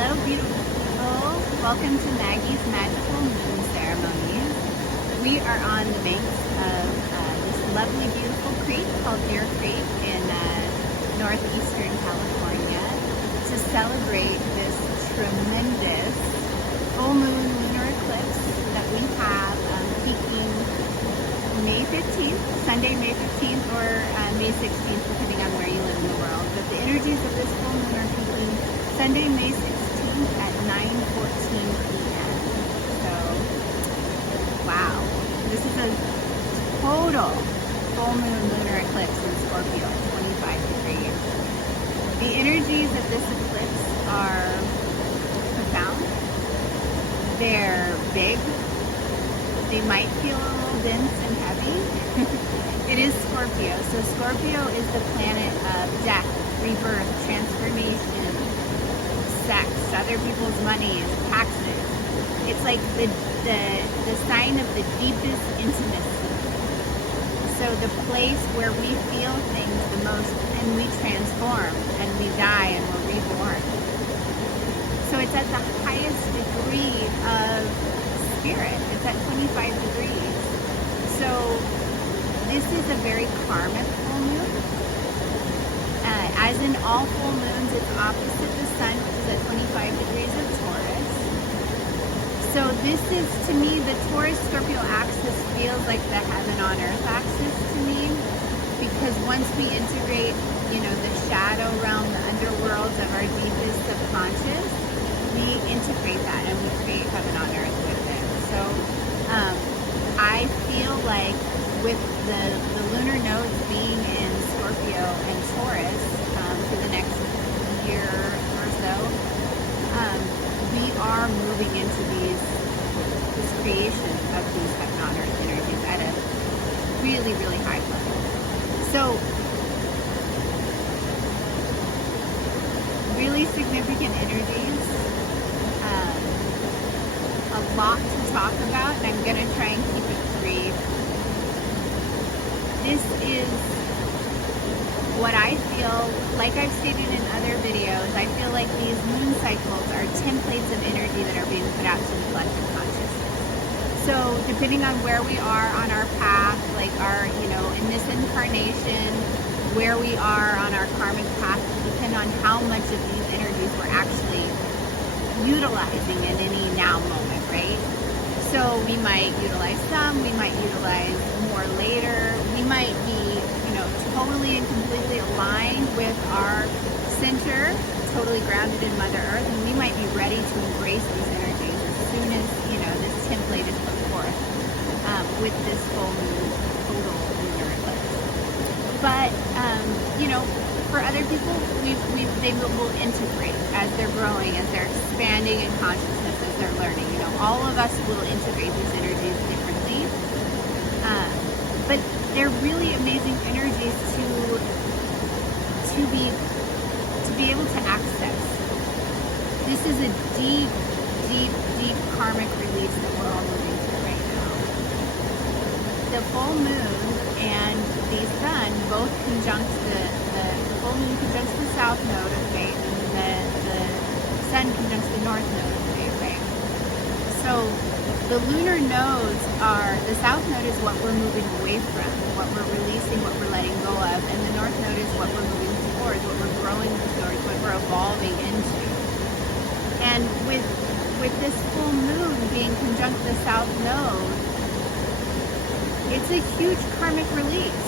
Hello, beautiful people. Welcome to Maggie's Magical Moon Ceremonies. We are on the banks of this lovely, beautiful creek called Deer Creek in northeastern California to celebrate this tremendous full moon lunar eclipse that we have peaking May 15th, Sunday, May 15th, or May 16th, depending on where you live in the world. But the energies of this full moon are peaking Sunday, May 16th at 9:14 p.m. So, wow. This is a total full moon lunar eclipse in Scorpio, 25 degrees. The energies of this eclipse are profound. They're big. They might feel a little dense and heavy. It is Scorpio. So Scorpio is the planet of death, rebirth, transformation, sex, other people's money, taxes. It's like the sign of the deepest intimacy. So the place where we feel things the most and we transform and we die and we're reborn. So it's at the highest degree of spirit. It's at 25 degrees. So this is a very karmic full moon. As in all full moons, it's opposite the sun, which is at 25 degrees of Taurus. So this is, to me, the Taurus-Scorpio axis feels like the heaven on earth axis to me, because once we integrate, the shadow realm, the underworlds of our deepest subconscious, we integrate that and we create heaven on earth with it. So I feel like with the lunar nodes being in Scorpio and Taurus for the next year or so, we are moving into this creation of these heaven on earth energies at a really, really high level. So really significant energies. A lot to talk about, and I'm going to try and keep it brief. This is what I feel, like I've stated in other videos, I feel like these moon cycles are templates of energy that are being put out to the collective consciousness. So depending on where we are on our path, like in this incarnation, where we are on our karmic path, will depend on how much of these energies we're actually utilizing in any now moment, right? So we might utilize some, we might utilize more later, we might be, totally and completely aligned with our center, totally grounded in Mother Earth, and we might be ready to embrace these energies as soon as, this template is put forth with this full moon total lunar eclipse. But, for other people, they will integrate as they're growing, as they're expanding in consciousness, as they're learning. All of us will integrate these energies differently. But they're really amazing energies to be able to access. This is a deep, deep, deep karmic release that we're all moving through right now. The full moon and the sun both conjunct the full moon conjuncts the south node of fate, and the sun conjuncts the north node of fate, right? So the lunar nodes the south node is what we're moving away from, what we're releasing, what we're letting go of, and the north node is what we're moving towards, what we're growing towards, what we're evolving into. And with this full moon being conjunct the south node, it's a huge karmic release.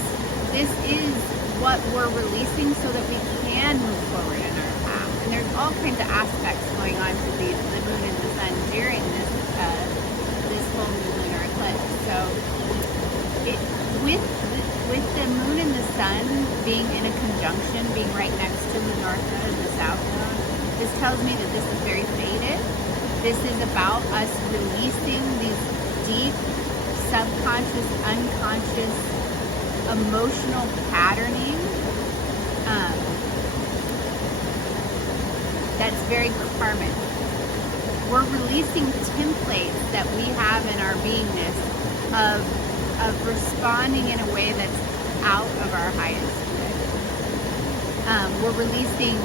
This is what we're releasing so that we can move forward in our path. And there's all kinds of aspects going on to the moon and the sun during this full moon lunar eclipse. So with the moon and the sun being in a conjunction, being right next to the north node and the south node, this tells me that this is very fated. This is about us releasing these deep, subconscious, unconscious, emotional patterning that's very karmic. We're releasing templates that we have in our beingness of responding in a way that's out of our highest good. We're releasing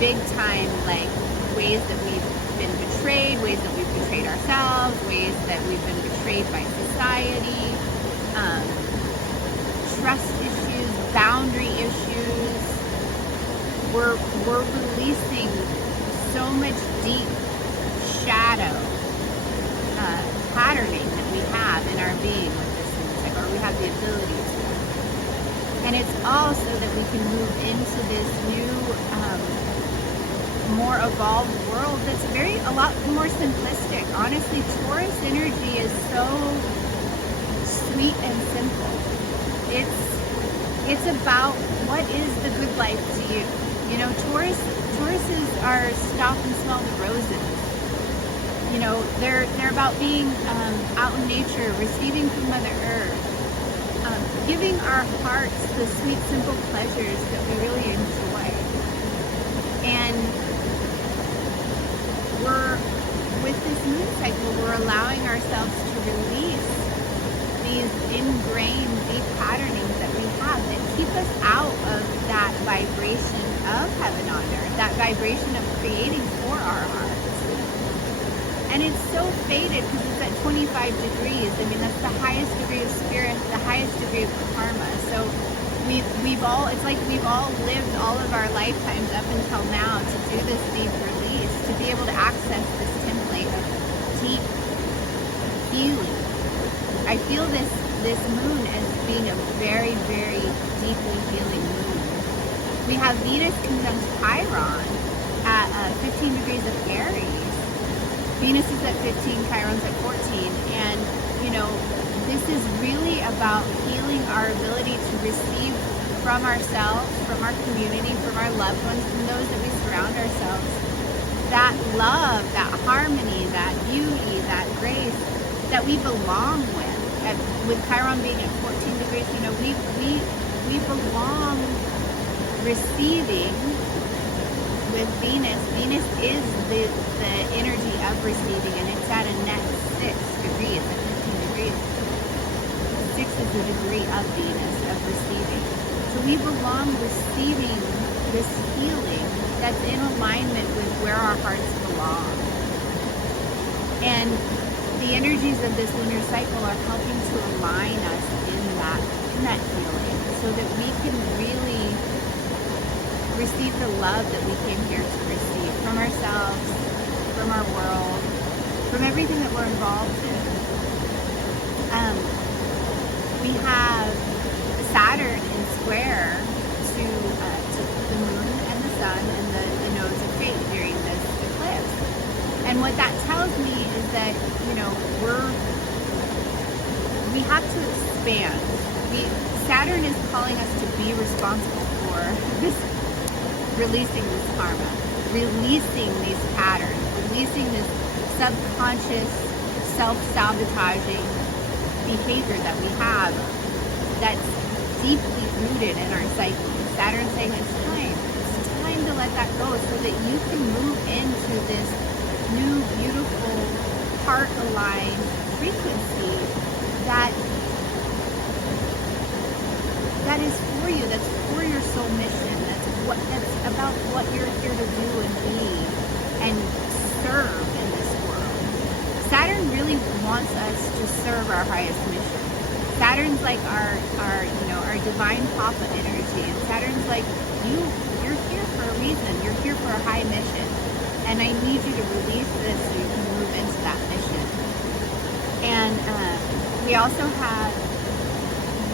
big time, like ways that we've been betrayed, ways that we've betrayed ourselves, ways that we've been betrayed by society, um, trust issues, boundary issues. We're releasing so much deep shadow patterning that we have in our being with this moon cycle, or we have the ability to. And it's all so that we can move into this new, more evolved world that's a lot more simplistic. Honestly, Taurus energy is so sweet and simple. It's about what is the good life to you. You know, Tauruses are stop and smell the roses. You know, they're about being out in nature, receiving from Mother Earth, giving our hearts the sweet, simple pleasures that we really enjoy. And with this moon cycle, we're allowing ourselves to release these ingrained deep patternings that we have that keep us out of that vibration of heaven on earth, that vibration of creating for our hearts. And it's so faded because it's at 25 degrees. I mean, that's the highest degree of spirit, the highest degree of karma. So we've all lived all of our lifetimes up until now to do this deep release, to be able to access this template of deep healing. I feel this moon as being a very, very deeply healing moon. We have Venus conjunct Chiron at 15 degrees of Aries. Venus is at 15, Chiron's at 14, and you know, this is really about healing our ability to receive from ourselves, from our community, from our loved ones, from those that we surround ourselves, that love, that harmony, that beauty, that grace that we belong with. With Chiron being at 14 degrees, you know, we belong receiving with Venus. Venus is the energy of receiving, and it's at a net 6 degrees, at 15 degrees. 6 is the degree of Venus, of receiving. So we belong receiving this healing that's in alignment with where our hearts belong. And the energies of this lunar cycle are helping to align us in that healing, so that we can really receive the love that we came here to receive from ourselves, from our world, from everything that we're involved in. We have Saturn in square to the moon and the sun and the nodes of fate during this eclipse. And what that tells me is that, you know, we have to expand. Saturn is calling us to be responsible for this, releasing this karma, releasing these patterns, releasing this subconscious, self-sabotaging behavior that we have that's deeply rooted in our psyche. Saturn's saying it's time to let that go, so that you can move into this new, beautiful, heart-aligned frequency that is for you, that's for your soul mission, that's about what you're here to do and be and serve in this world. Saturn really wants us to serve our highest mission. Saturn's like our divine Papa energy, and Saturn's like, you're here for a reason. You're here for a high mission, and I need you to release this so you can move into that mission. And we also have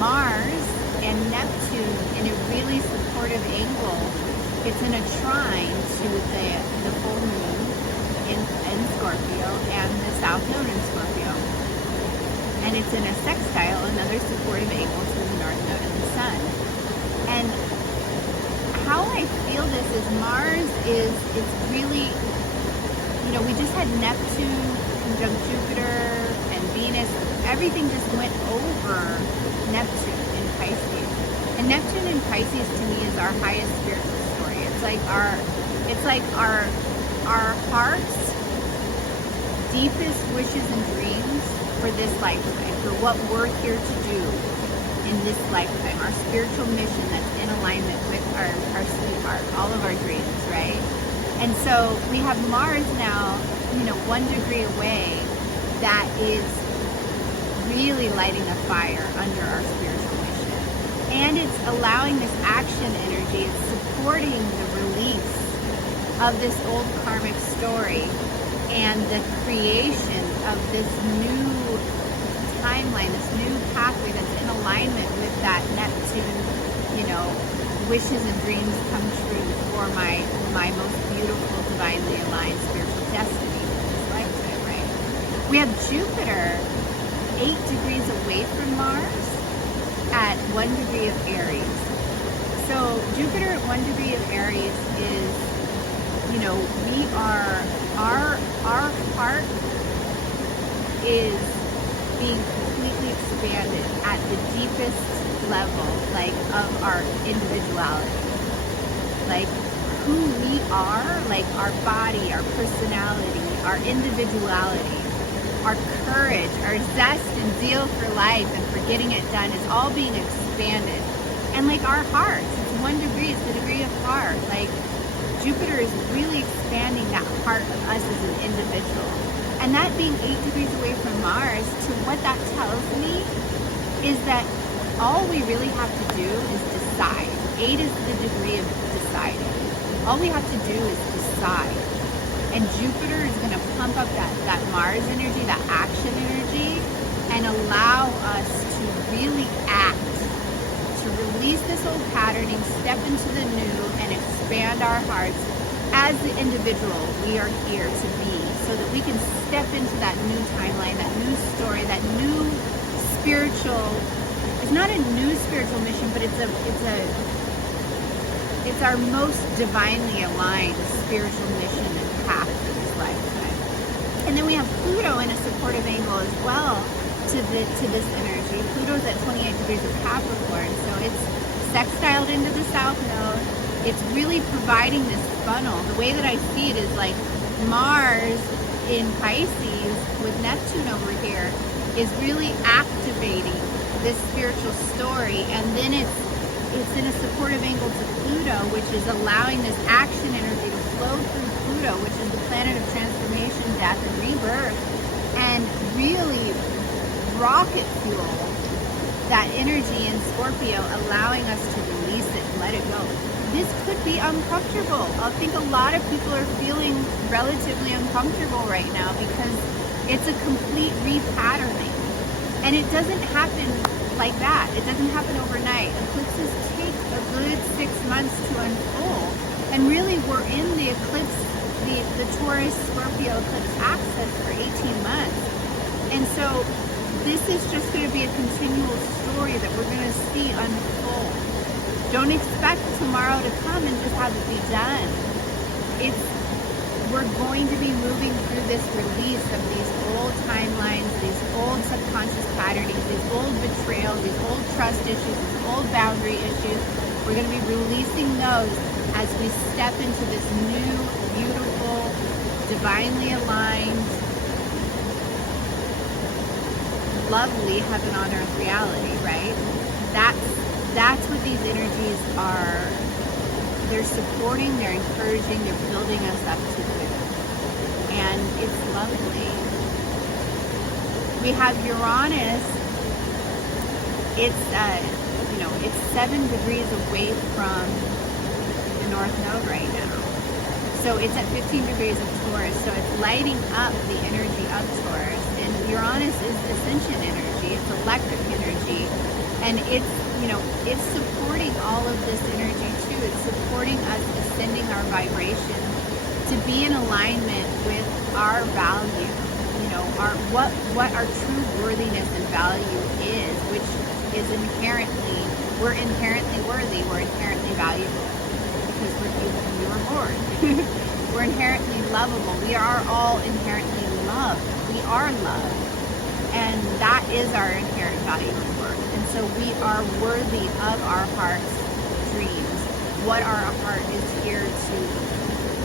Mars and Neptune in a really supportive angle. It's in a trine to the full moon in Scorpio and the south node in Scorpio. And it's in a sextile, another supportive angle to the north node of the sun. And how I feel this is Mars it's really, you know, we just had Neptune conjunct Jupiter and Venus. Everything just went over Neptune in Pisces. And Neptune in Pisces to me is our highest spiritual story. It's like our heart's deepest wishes and dreams for this lifetime, for what we're here to do in this lifetime, our spiritual mission that's in alignment with our sweetheart, all of our dreams, right? And so we have Mars now, 1 degree away, that is really lighting a fire under our spiritual mission. And it's allowing this action energy, it's supporting the release of this old karmic story and the creation of this new timeline, this new pathway that's in alignment with that Neptune, wishes and dreams come true for my most beautiful, divinely aligned spiritual destiny in this lifetime, right? We have Jupiter 8 degrees away from Mars at 1 degree of Aries. So Jupiter at 1 degree of Aries is, we are, our heart is being completely expanded at the deepest level, like, of our individuality. Like, who we are, like our body, our personality, our individuality, our courage, our zest and zeal for life and for getting it done is all being expanded. And like our hearts, it's 1 degree, it's the degree of heart. Like, Jupiter is really expanding that part of us as an individual. And that being 8 degrees away from Mars, to what that tells me is that all we really have to do is decide. 8 is the degree of deciding. All we have to do is decide. And Jupiter is going to pump up that Mars energy, that action energy, and allow us to really act, to release this old patterning, step into the new, and expand our hearts as the individual we are here to be, so that we can step into that new timeline, that new story, that new spiritual, it's not a new spiritual mission, but it's our most divinely aligned spiritual mission and path for this lifetime. And then we have Pluto in a supportive angle as well to this energy. Pluto's at 28 degrees of Capricorn, so it's sextiled into the South Node. It's really providing this funnel. The way that I see it is like Mars in Pisces with Neptune over here is really activating this spiritual story, and then it's in a supportive angle to Pluto, which is allowing this action energy to flow through Pluto, which is the planet of transformation, death, and rebirth, and really rocket fuel that energy in Scorpio, allowing us to release it, let it go. This could be uncomfortable. I think a lot of people are feeling relatively uncomfortable right now because it's a complete repatterning. And it doesn't happen like that. It doesn't happen overnight. Eclipses take a good 6 months to unfold. And really, we're in the eclipse, the Taurus Scorpio eclipse axis for 18 months. And so this is just going to be a continual story that we're going to see unfold. Don't expect tomorrow to come and just have it be done. We're going to be moving through this release of these old timelines, these old subconscious patternings, these old betrayals, these old trust issues, these old boundary issues. We're going to be releasing those as we step into this new, beautiful, divinely aligned, lovely heaven on earth reality, right? That's what these energies are. They're supporting, they're encouraging, they're building us up to do. And it's lovely. We have Uranus. It's 7 degrees away from the North Node right now. So it's at 15 degrees of Taurus. So it's lighting up the energy of Taurus. And Uranus is ascension energy. It's electric energy. And it's supporting all of this energy too. It's supporting us ascending our vibration to be in alignment with our value, what our true worthiness and value is, which is we're inherently worthy, we're inherently valuable because we're human and we were born. We're inherently lovable. We are all inherently loved. We are loved. And that is our inherent value and worth. And so we are worthy of our heart's dreams, what our heart is here to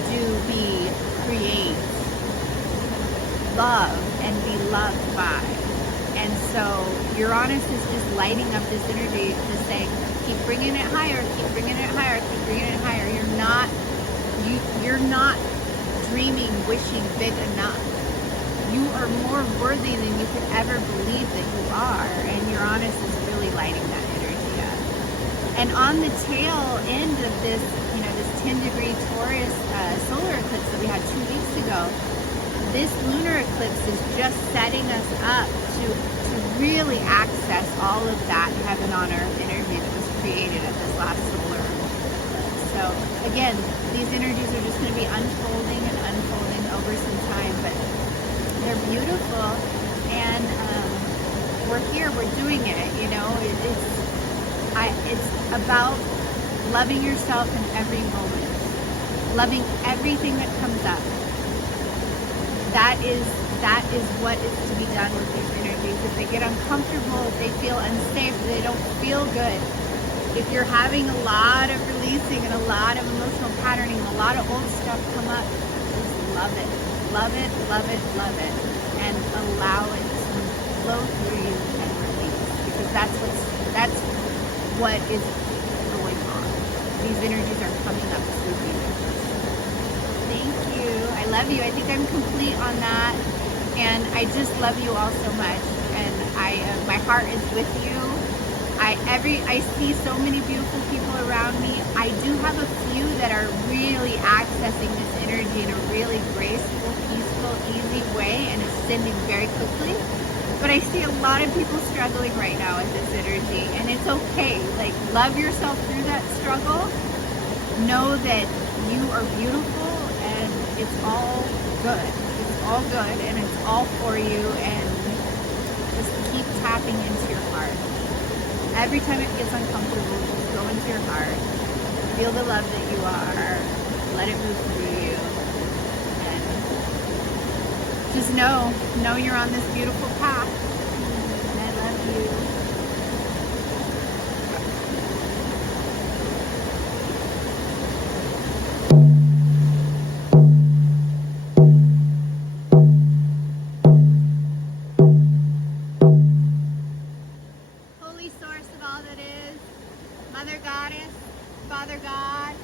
do, be, create, love, and be loved by. And so Uranus is just lighting up this energy to say, keep bringing it higher, keep bringing it higher, keep bringing it higher. You're not dreaming, wishing big enough. You are more worthy than you could ever believe that you are, and Uranus is really lighting that energy up. And on the tail end of this, this 10-degree Taurus solar eclipse that we had 2 weeks ago, this lunar eclipse is just setting us up to really access all of that heaven on earth energy that was created at this last solar eclipse. So again, these energies are just going to be unfolding and unfolding over some time, but they're beautiful, and we're here, we're doing it. It's about loving yourself in every moment, loving everything that comes up. That is what is to be done with these energies. If they get uncomfortable, if they feel unsafe, if they don't feel good, if you're having a lot of releasing and a lot of emotional patterning, a lot of old stuff come up, just love it. Love it, love it, love it, and allow it to flow through you and release, because that's what is going on. These energies are coming up through you. Thank you. I love you. I think I'm complete on that, and I just love you all so much, and my heart is with you. I see so many beautiful people around me. I do have a few that are really accessing this energy in a really graceful, peaceful, easy way, and ascending very quickly. But I see a lot of people struggling right now with this energy, and it's okay. Like, love yourself through that struggle. Know that you are beautiful, and it's all good. It's all good, and it's all for you, and just keep tapping into your heart. Every time it gets uncomfortable, just go into your heart. Feel the love that you are. Let it move through you. And just know you're on this beautiful path. And I love you. Mother Goddess, Father God,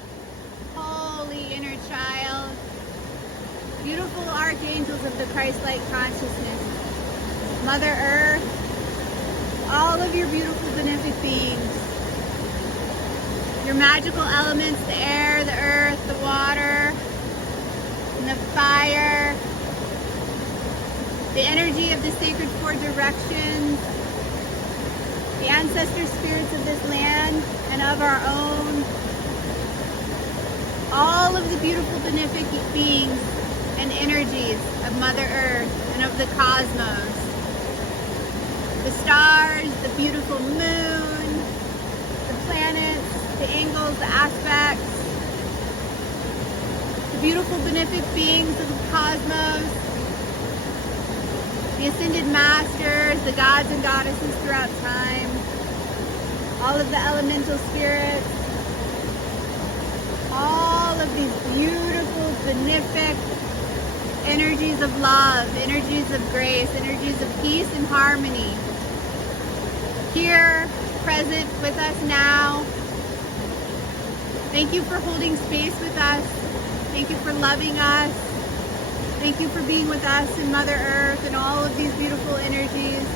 Holy Inner Child, beautiful archangels of the Christ-like consciousness, Mother Earth, all of your beautiful benefic beings, your magical elements, the air, the earth, the water, and the fire, the energy of the sacred four directions, the ancestor spirits of this land and of our own, all of the beautiful benefic beings and energies of Mother Earth and of the cosmos, the stars, the beautiful moon, the planets, the angles, the aspects, the beautiful benefic beings of the cosmos, the ascended masters, the gods and goddesses throughout time, all of the elemental spirits, all of these beautiful, benefic energies of love, energies of grace, energies of peace and harmony, here, present with us now. Thank you for holding space with us. Thank you for loving us. Thank you for being with us in Mother Earth and all of these beautiful energies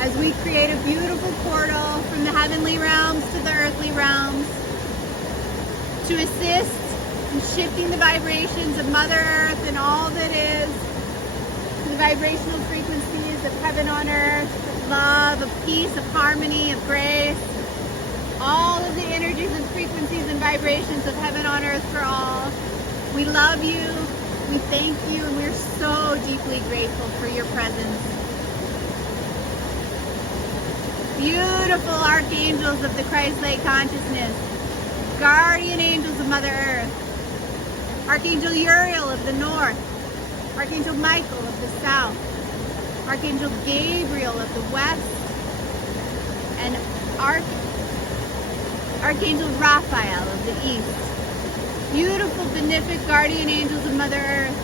as we create a beautiful portal from the heavenly realms to the earthly realms to assist in shifting the vibrations of Mother Earth and all that is to the vibrational frequencies of heaven on earth, of love, of peace, of harmony, of grace, all of the energies and frequencies and vibrations of heaven on earth for all. We love you, we thank you, and we're so deeply grateful for your presence. Beautiful archangels of the Christ-like consciousness, guardian angels of Mother Earth, Archangel Uriel of the north, Archangel Michael of the south, Archangel Gabriel of the west, and Archangel Raphael of the east. Beautiful, benefic guardian angels of Mother Earth.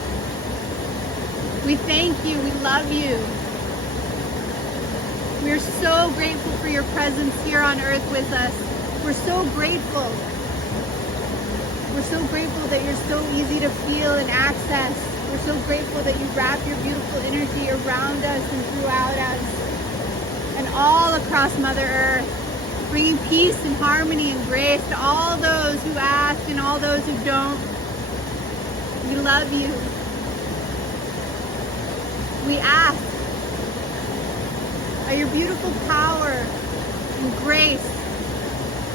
We thank you, we love you. We are so grateful for your presence here on earth with us. We're so grateful We're so grateful that you're so easy to feel and access. We're so grateful that you wrap your beautiful energy around us and throughout us and all across Mother Earth, bringing peace and harmony and grace to all those who ask and all those who don't. We love you. We ask by your beautiful power and grace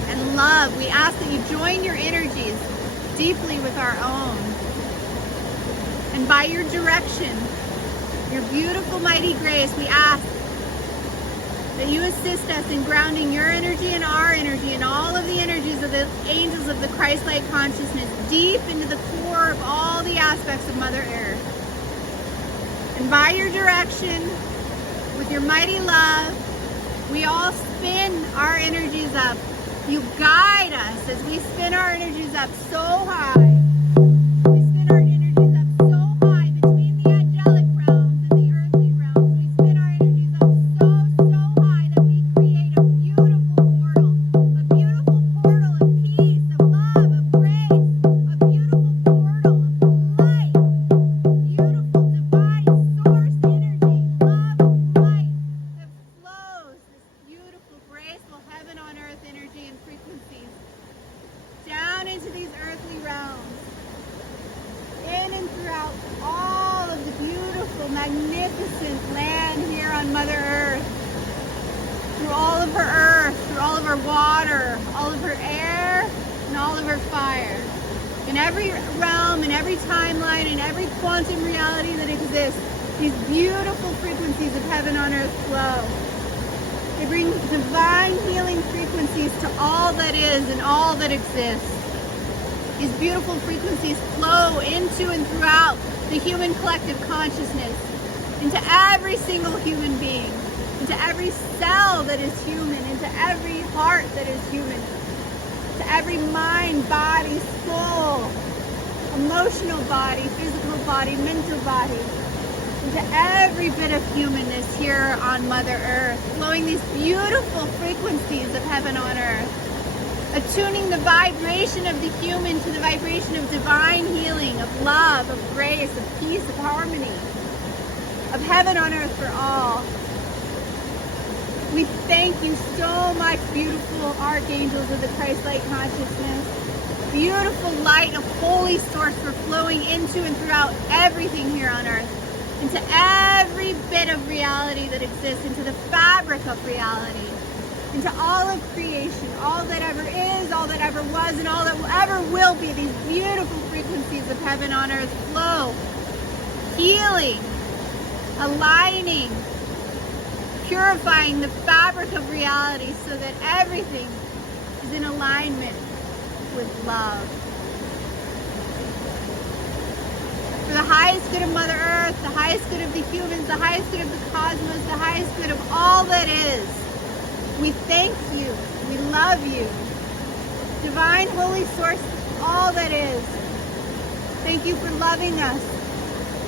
and love, we ask that you join your energies deeply with our own. And by your direction, your beautiful mighty grace, we ask that you assist us in grounding your energy and our energy and all of the energies of the angels of the Christ-like consciousness deep into the core of all the aspects of Mother Earth. And by your direction, with your mighty love, we all spin our energies up. You guide us as we spin our energies up so high. We spin our energies up so high between the angelic realms and the earthly realms. We spin our energies up so high that we create a beautiful portal of peace, of love, of grace, a beautiful portal of light, beautiful divine source energy, love and light that flows, this beautiful, graceful heaven on earth energy and frequencies down into these earthly realms, in and throughout all of the beautiful, magnificent land here on Mother Earth, through all of her earth, through all of her water, all of her air, and all of her fire. In every realm, in every timeline, in every quantum reality that exists, these beautiful frequencies of heaven on earth flow. They bring divine healing frequencies to all that is and all that exists. These beautiful frequencies flow into and throughout the human collective consciousness, into every single human being, into every cell that is human, into every heart that is human, to every mind, body, soul, emotional body, physical body, mental body, into every bit of humanness here on Mother Earth, flowing these beautiful frequencies of heaven on earth, attuning the vibration of the human to the vibration of divine healing, of love, of grace, of peace, of harmony, of heaven on earth for all. We thank you so much, beautiful archangels of the Christ-like consciousness, beautiful light of holy source for flowing into and throughout everything here on earth, into every bit of reality that exists, into the fabric of reality, into all of creation, all that ever is, all that ever was, and all that ever will be. These beautiful frequencies of heaven on earth flow, healing, aligning, purifying the fabric of reality so that everything is in alignment with love. For the highest good of Mother Earth, the highest good of the humans, the highest good of the cosmos, the highest good of all that is, we thank you. We love you. Divine Holy Source, all that is. Thank you for loving us.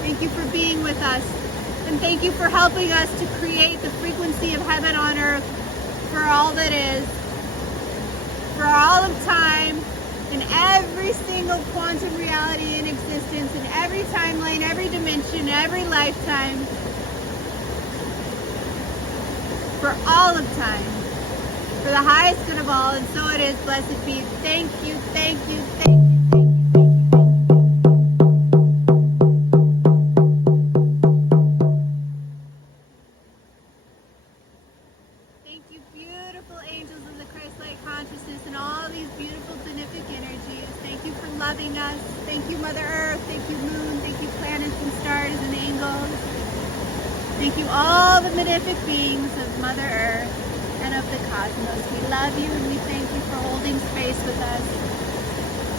Thank you for being with us. And thank you for helping us to create the frequency of heaven on earth for all that is, for all of time, in every single quantum reality in existence, in every timeline, every dimension, every lifetime, for all of time, for the highest good of all, and so it is, blessed be. Thank you, thank you, thank you. Thank you, beautiful angels of the Christ-like consciousness and all these beautiful benefic energies. Thank you for loving us. Thank you, Mother Earth. Thank you, Moon. Thank you, planets and stars and angels. Thank you, all the benefic beings of Mother Earth and of the cosmos. We love you and we thank you for holding space with us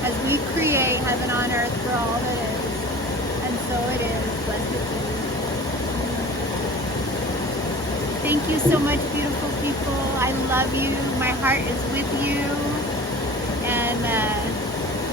as we create heaven on earth for all that is. And so it is. Blessed be. Thank you so much, beautiful people. I love you. My heart is with you. And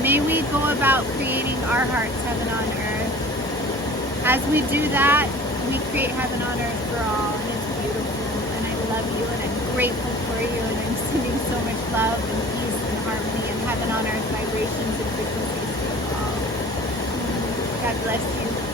may we go about creating our heart's heaven on earth. As we do that, we create heaven on earth for all. And it's beautiful. And I love you and I'm grateful for you. And I'm sending so much love and peace and harmony and heaven on earth vibrations and frequencies to evolve. God bless you.